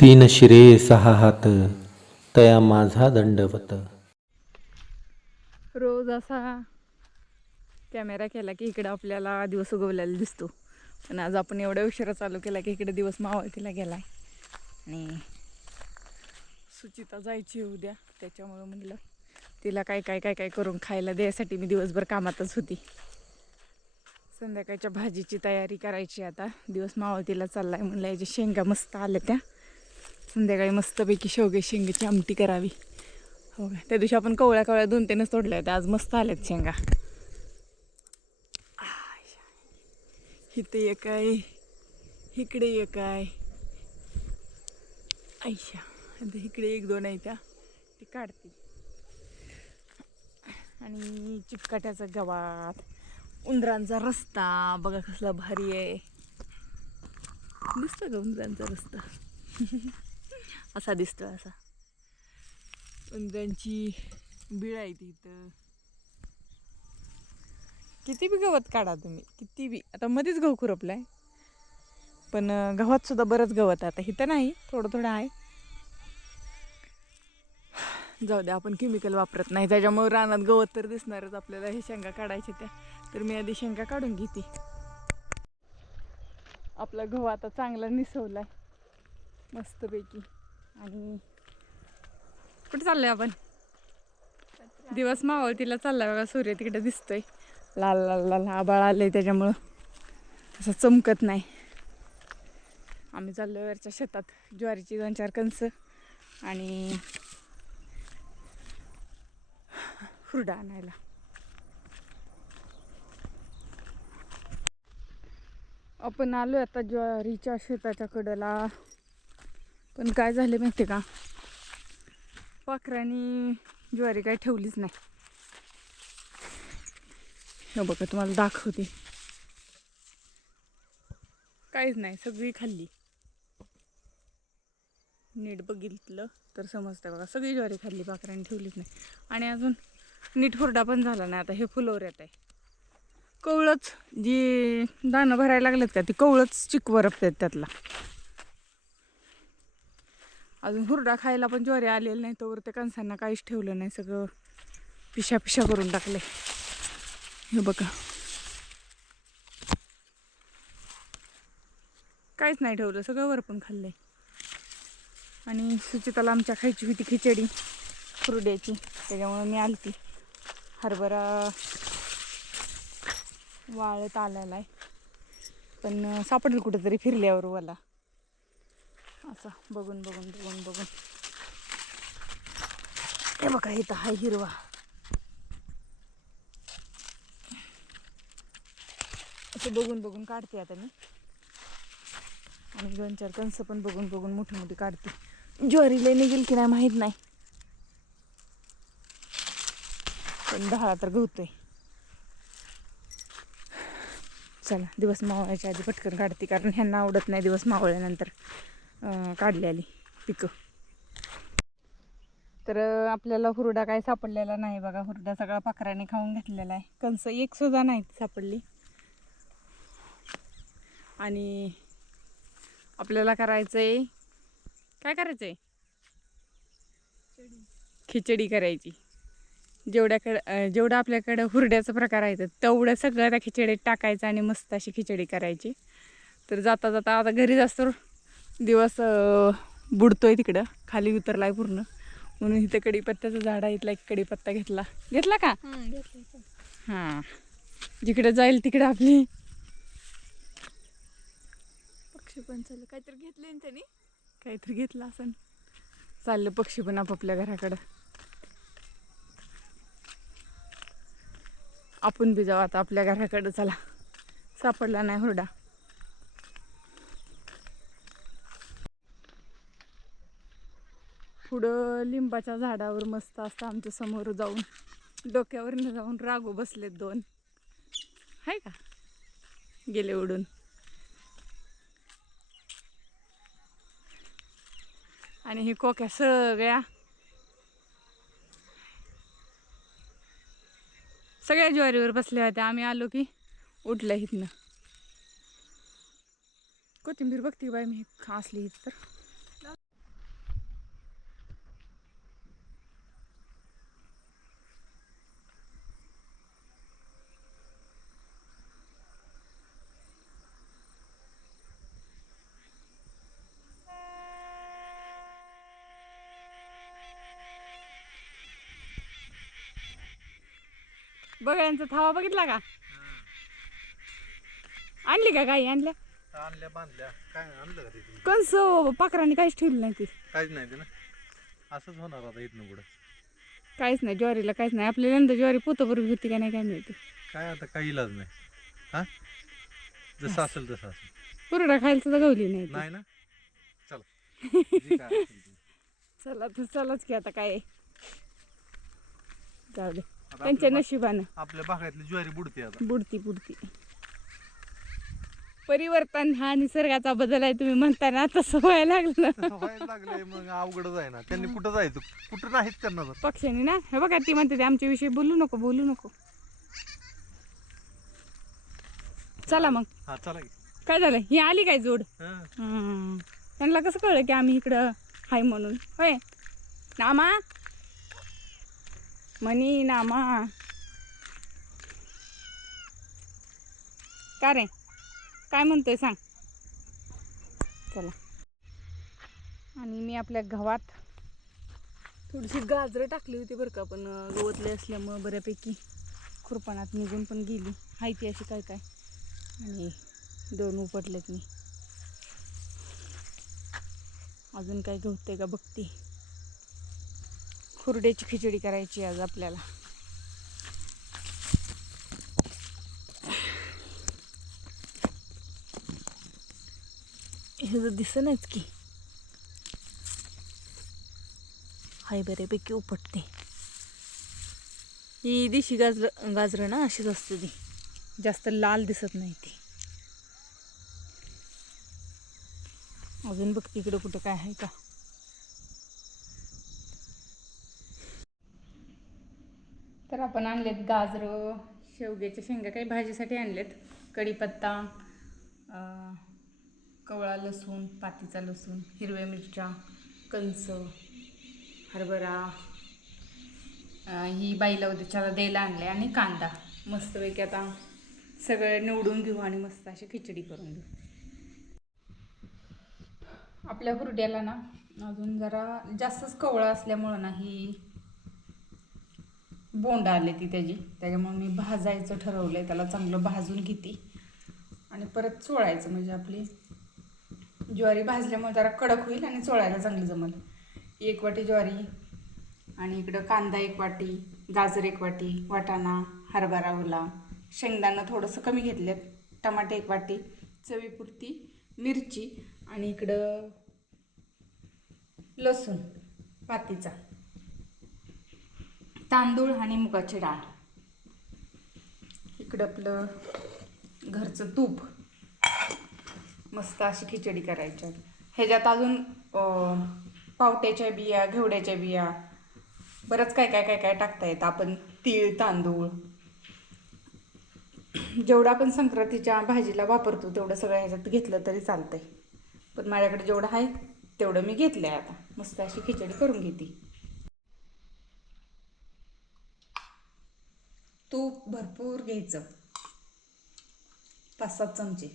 तीन शिरे सहा हात तया माझा दंडवत. रोज असा कॅमेरा केला की इकडं आपल्याला दिवस उगवलेला दिसतो. पण आज आपण एवढ्या उशिरा चालू केला की इकडे दिवस मावळतीला गेलाय. आणि सुचिता जायची उद्या त्याच्यामुळं म्हणलं तिला काय काय काय काय करून खायला द्यायसाठी मी दिवसभर कामातच होती. संध्याकाळच्या भाजीची तयारी करायची आता. दिवस मावळतीला चाललाय म्हणलं याच्या शेंगा मस्त आल्या त्या. संध्याकाळी मस्तपैकी शेवगे शेंगाची आमटी करावी. हो का? त्या दिवशी आपण कवळ्या कवळ्या दोन तीनच तोडल्या होत्या. आज मस्त आल्यात शेंगा. इथे एक आहे. इकडे एक आहे. आयशा आता इकडे एक दोन आहे त्या ती काढते. आणि चिपकाट्याचा गवात उंदरांचा रस्ता. बघा कसला भारी आहे. दिसतं का उंदरांचा रस्ता. असा दिसतो असा. उंदरांची बिळ आहे तिथं किती बी गवत काढा तुम्ही किती बी. आता मध्येच गहू खुरपलाय. पण गव्हातसुद्धा गव्हात सुद्धा बरंच गवत आता इथं नाही थोडं थोडं आहे. जाऊ द्या आपण केमिकल वापरत नाही. त्याच्यामुळे रानात गवत तर दिसणारच आपल्याला. हे शेंगा काढायच्या त्या. तर मी आधी शेंगा काढून घेते. आपला गहू आता चांगला निसवलाय. मस्तपैकी. आणि कुठे चाललोय आपण? दिवस मावळतीला चाललाय बघा सूर्य तिकडे दिसतोय. लाल लाल लाल आबाळ आलंय त्याच्यामुळं. असं चमकत नाही. आम्ही चाललोय वरच्या शेतात ज्वारीची दोन चार कणसं आणि हुरडा आणायला. आपण आलो आता ज्वारीच्या शेताच्या कडेला. पण काय झालं माहिती का? पाखरांनी ज्वारी काय ठेवलीच नाही. हे बघा तुम्हाला दाखवते. काहीच नाही सगळी खाल्ली. नीट बघितलं तर समजतं बघा सगळी ज्वारी खाल्ली पाखरांनी ठेवलीच नाही. आणि अजून नीट हुरडा पण झाला नाही आता हे फुलवऱ्यात आहे. कवळच जी दाणं भरायला लागलेत का ती कवळच चिक त्यातला. अजून हुरडा खायला पण ज्वारी आलेलं नाही तोवर त्या कणसांना काहीच ठेवलं नाही सगळं पिशा पिशा करून टाकले हे बघा. काहीच नाही ठेवलं सगळं वर पण खाल्लंय. आणि सुचिताला आमच्या खायची होती खिचडी हुरड्याची त्याच्यामुळे मी आलती. हरभरा वाळत आलेला आहे पण सापडेल कुठेतरी फिरल्यावर मला असं बघून बघून बघून बघून. हे बघा इथं हा हिरवा. असं बघून बघून काढते आता मी. आणि दोन चार कंस पण बघून बघून मोठी मोठी काढते. ज्वारीला निघेल की नाही माहीत नाही. पण दहा तर गवतोय. चला दिवस मावळ्याच्या आधी पटकन काढते कारण ह्यांना आवडत नाही दिवस मावळल्यानंतर काढलेली पिकं. तर आपल्याला हुरडा काय सापडलेला नाही बघा. हुरडा सगळा पाखराने खाऊन घेतलेला आहे. कंस एक सुद्धा नाही सापडली. आणि आपल्याला करायचं आहे काय करायचं आहे खिचडी करायची. जेवढ्याकडं अं, जेवढं आपल्याकडं हुरड्याचा प्रकार आहे तर तेवढं सगळं त्या खिचडीत टाकायचं आणि मस्त अशी खिचडी करायची. तर जाता जाता आता घरी जास्त दिवस बुडतोय तिकडं. खाली उतरलाय पूर्ण. म्हणून इथं कडीपत्त्याचं झाड आहे इथला एक कडीपत्ता घेतला. घेतला का? हां जिकडे जाईल तिकडे आपली. पक्षी पण चाललं. काहीतरी घेतले ना त्यांनी? काहीतरी घेतलं असं चाललं पक्षी पण आपापल्या घराकडं. आपण बी जाऊ आता आपल्या घराकडं. चला. सापडला नाही हुरडा. पुढं लिंबाच्या झाडावर मस्त असतं आमच्यासमोर जाऊन. डोक्यावरनं जाऊन रागो बसलेत दोन. आहे का? गेले उडून. आणि ही कोक्या सगळ्या. सगळ्या ज्वारीवर बसल्या होत्या. आम्ही आलो की उठलं इथनं. कोथिंबीर बघते बाई मी. खासली तर. बगळ्यांचा थावा बघितला का? आणली का गाई आणल्या? आणल्या बांधल्या. काय आणलं का कंस पाखरांनी काहीच ठेवलं नाही ती. काहीच नाही ते ना? असंच होणार आता इथनं पुढं. काहीच नाही ज्वारीला काहीच नाही. आपल्या नंतर ज्वारी पोतभर होती का नाही काय माहिती. काय आता काही इलाज नाही. हा? जसं असेल तसं असेल. पुरडा खायला सुद्धा गवली नाही ती. नाही ना? चला. जे काय असेल ते. चला तर चलाच की आता काय आहे. जाऊ दे. त्यांच्या नशिबानं. आपल्या भागातली ज्वारी बुडते आता. बुडती बुडती. परिवर्तन हा निसर्गाचा बदल आहे तुम्ही म्हणताना तसं व्हायला लागलं तसं व्हायला लागलंय मग अवघडच आहे ना. त्यांनी कुठं जायचं? कुठं नाहीच त्यांना तर पक्ष्यांनी ना? हे बघा ती म्हणते ते आमच्या विषयी बोलू नको बोलू नको. चला मग. हा चला की. काय झालं? ही आली काय जोड? हा. हम्म. त्यांना कसं कळलं की आम्ही इकडं हाय म्हणून? होय? नामा मनी नामा. का रे? काय म्हणतोय सांग. चला. आणि मी आपल्या गव्हात थोडीशी गाजरं टाकली होती बरं का पण गवतले असल्यामुळं बऱ्यापैकी खुरपणात निघून पण गेली. हाय ती अशी काय काय. आणि दोन उपटलेत मी. अजून काय गवते का बघते. कुरड्याची खिचडी करायची आज आपल्याला. हे जर दिसनच की. हाय बऱ्यापैकी उपटते. ही दिशी गाजर गाजरं ना अशीच असते ती. जास्त लाल दिसत नाही ती. अजून बघ तिकडं कुठं काय आहे का? आपण आणलेत गाजरं शेवग्याच्या शेंगा काही भाजीसाठी आणलेत. कढीपत्ता कवळा लसूण पातीचा लसूण हिरव्या मिरच्या कंच हरभरा ही बाईला उद्याच्याला द्यायला आणले आणि कांदा. मस्तपैकी आता सगळं निवडून घेऊ आणि मस्त अशी खिचडी करून घेऊ. आपल्या हुरड्याला ना अजून जरा जास्तच कवळा असल्यामुळं ना ही बोंड आले ती त्याची. त्याच्यामुळे मी भाजायचं ठरवलं आहे त्याला चांगलं भाजून घेते. आणि परत चोळायचं म्हणजे आपली ज्वारी भाजल्यामुळे जरा कडक होईल आणि चोळायला चांगली जमल. एक वाटी ज्वारी आणि इकडं कांदा एक वाटी गाजर एक वाटी वाटाणा हरभरा ओला शेंगदाणं थोडंसं कमी घेतलेत टमाटे एक वाटी चवीपुरती मिरची आणि इकडं लसूण पातीचा. तांदूळ आणि मुगाची डाळ. इकडं आपलं घरचं तूप. मस्त अशी खिचडी करायची. आहे. ह्याच्यात अजून पावट्याच्या बिया घेवड्याच्या बिया बरंच काय काय काय काय टाकता येतं. आपण तीळ तांदूळ. जेवढं आपण संक्रांतीच्या भाजीला वापरतो तेवढं सगळं ह्याच्यात घेतलं तरी चालतंय. पण माझ्याकडे जेवढं आहे तेवढं मी घेतलं आहे आता. मस्त अशी खिचडी करून घेते. तूप भरपूर घ्यायचं. पाच सात चमचे.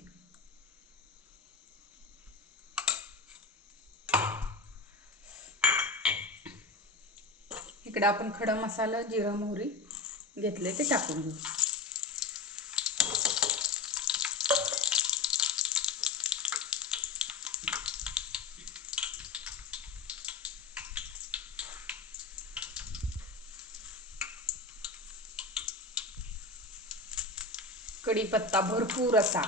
इकडं आपण खडा मसाला जिरा मोहरी घेतले ते टाकून घेऊ. कढीपत्ता भरपूर असा.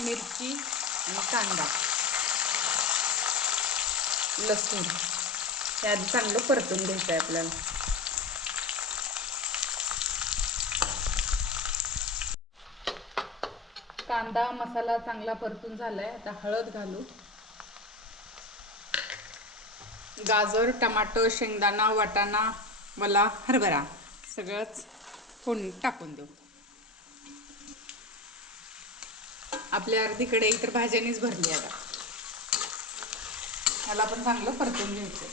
मिरची आणि कांदा. लसूण. हे आधी चांगलं परतून घ्यायचं आहे आपल्याला. कांदा मसाला चांगला परतून झालाय. आता हळद घालू. गाजर टमाटो शेंगदाणा वाटाणा मला हरभरा सगळंच फोडणी टाकून देऊ. आपल्या अर्धीकडे इतर भाज्यांनीच भरली आता. ह्याला पण चांगलं परतून घ्यायचं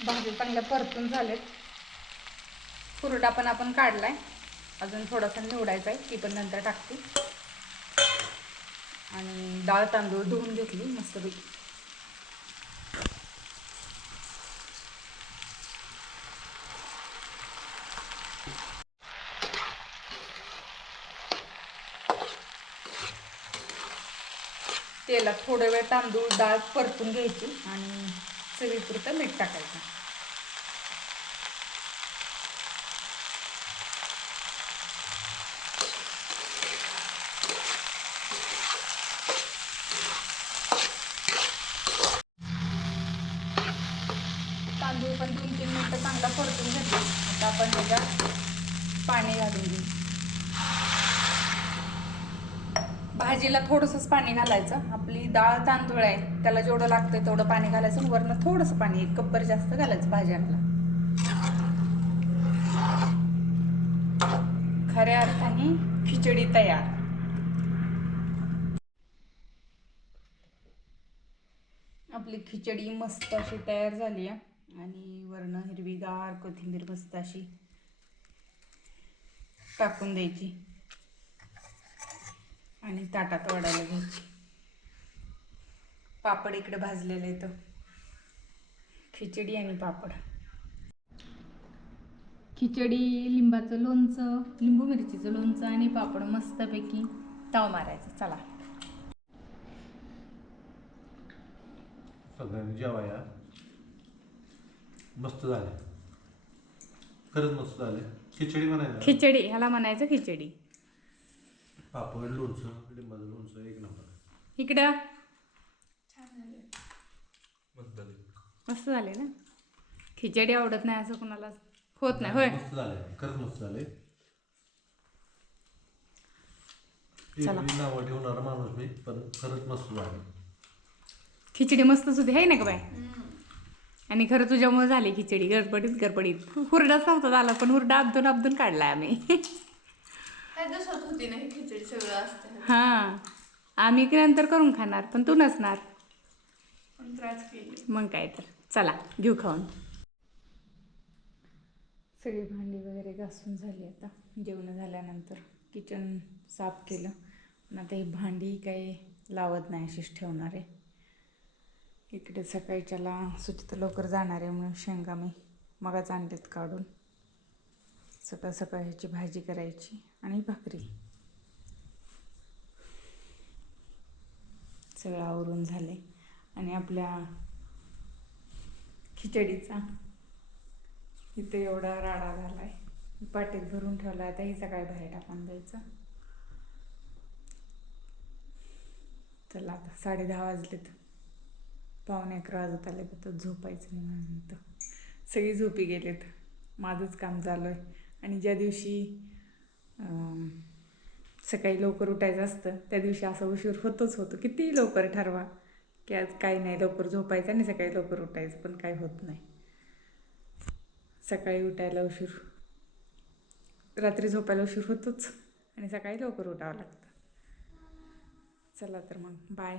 भाज्या चांगल्या परतून झाल्यात कुरडा पण आपण काढलाय. अजून थोडासा निवडायचा आहे ती पण नंतर टाकते. आणि डाळ तांदूळ धुवून घेतली मस्तपैकी. तेलात थोडा वेळ तांदूळ डाळ परतून घ्यायची आणि चवीपुरतं मीठ टाकायचं तांदूळ पण दोन आता परतून घेते. आता आपण त्याच्यात पाणी घालून घेऊ. भाजीला थोडंसंच पाणी घालायचं. आपली डाळ तांदूळ आहे त्याला जेवढं लागतं तेवढं पाणी घालायचं आणि वरनं थोडंसं पाणी एक कप्पर जास्त घालायचं भाज्यांना. खऱ्या अर्थाने खिचडी तयार. आपली खिचडी मस्त अशी तयार झाली आहे. आणि वरनं हिरवीगार कोथिंबीर मस्त अशी टाकून द्यायची. आणि ताटात वाढायला घ्यायची. पापड इकडे भाजलेले आहेत. खिचडी आणि पापड. खिचडी लिंबाचं लोणचं लिंबू मिरचीचं लोणचं आणि पापड मस्तपैकी ताव मारायचं. चला. सगळ्यांनी जेवाया. मस्त झाले. खरंच मस्त झाले. खिचडी म्हणायला. खिचडी ह्याला म्हणायचं खिचडी. पापड लोणचं लिंबाचं लोणचं एक नंबर. इकडं. मस्त झाले. मस्त झाले ना? खिचडी आवडत नाही असं कोणाला होत नाही. होय. मस्त झाले. खरंच मस्त झाले. चला. एरवी नावं ठेवणारा माणूस मी पण खरंच मस्त झाले. खिचडी मस्तच होती. आहे ना का बाय आणि खरं तुझ्यामुळे झाली खिचडी. गडबडीत गडबडीत. हुरडाच नव्हता झाला पण हुरडा अब्दून अब्दून काढलाय आम्ही. होती ही खिचडी? सगळं असतं हां. आम्ही की नंतर करून खाणार पण तू नसणार. पण त्रास केली. मग काय तर. चला घेऊ खाऊन. सगळी भांडी वगैरे घासून झाली आता. जेवण झाल्यानंतर किचन साफ केलं. पण आता ही भांडी काही लावत नाही अशीच ठेवणार आहे. इकडे सकाळच्याला सुचित लवकर जाणार आहे म्हणून शेंगा मी मगाच आणलेत काढून. सकाळ सकाळ ह्याची भाजी करायची आणि भाकरी. सगळं आवरून झाले आणि आपल्या खिचडीचा इथे एवढा राडा झाला आहे पाटीत भरून ठेवला आता ही सकाळी बाहेर टाकून द्यायचा. चला आता साडे दहा वाजलेत. पावणे अकरा वाजत आले तर झोपायचं निवांत. सगळी झोपी गेलेत. माझंच काम चालू आहे आणि ज्या दिवशी सकाळी लवकर उठायचं असतं त्या दिवशी असा उशीर होतोच होतो. कितीही लवकर ठरवा की आज काही नाही लवकर झोपायचं आणि सकाळी लवकर उठायचं पण काही होत नाही. सकाळी उठायला उशीर रात्री झोपायला उशीर होतोच आणि सकाळी लवकर उठावं लागतं. चला तर मग बाय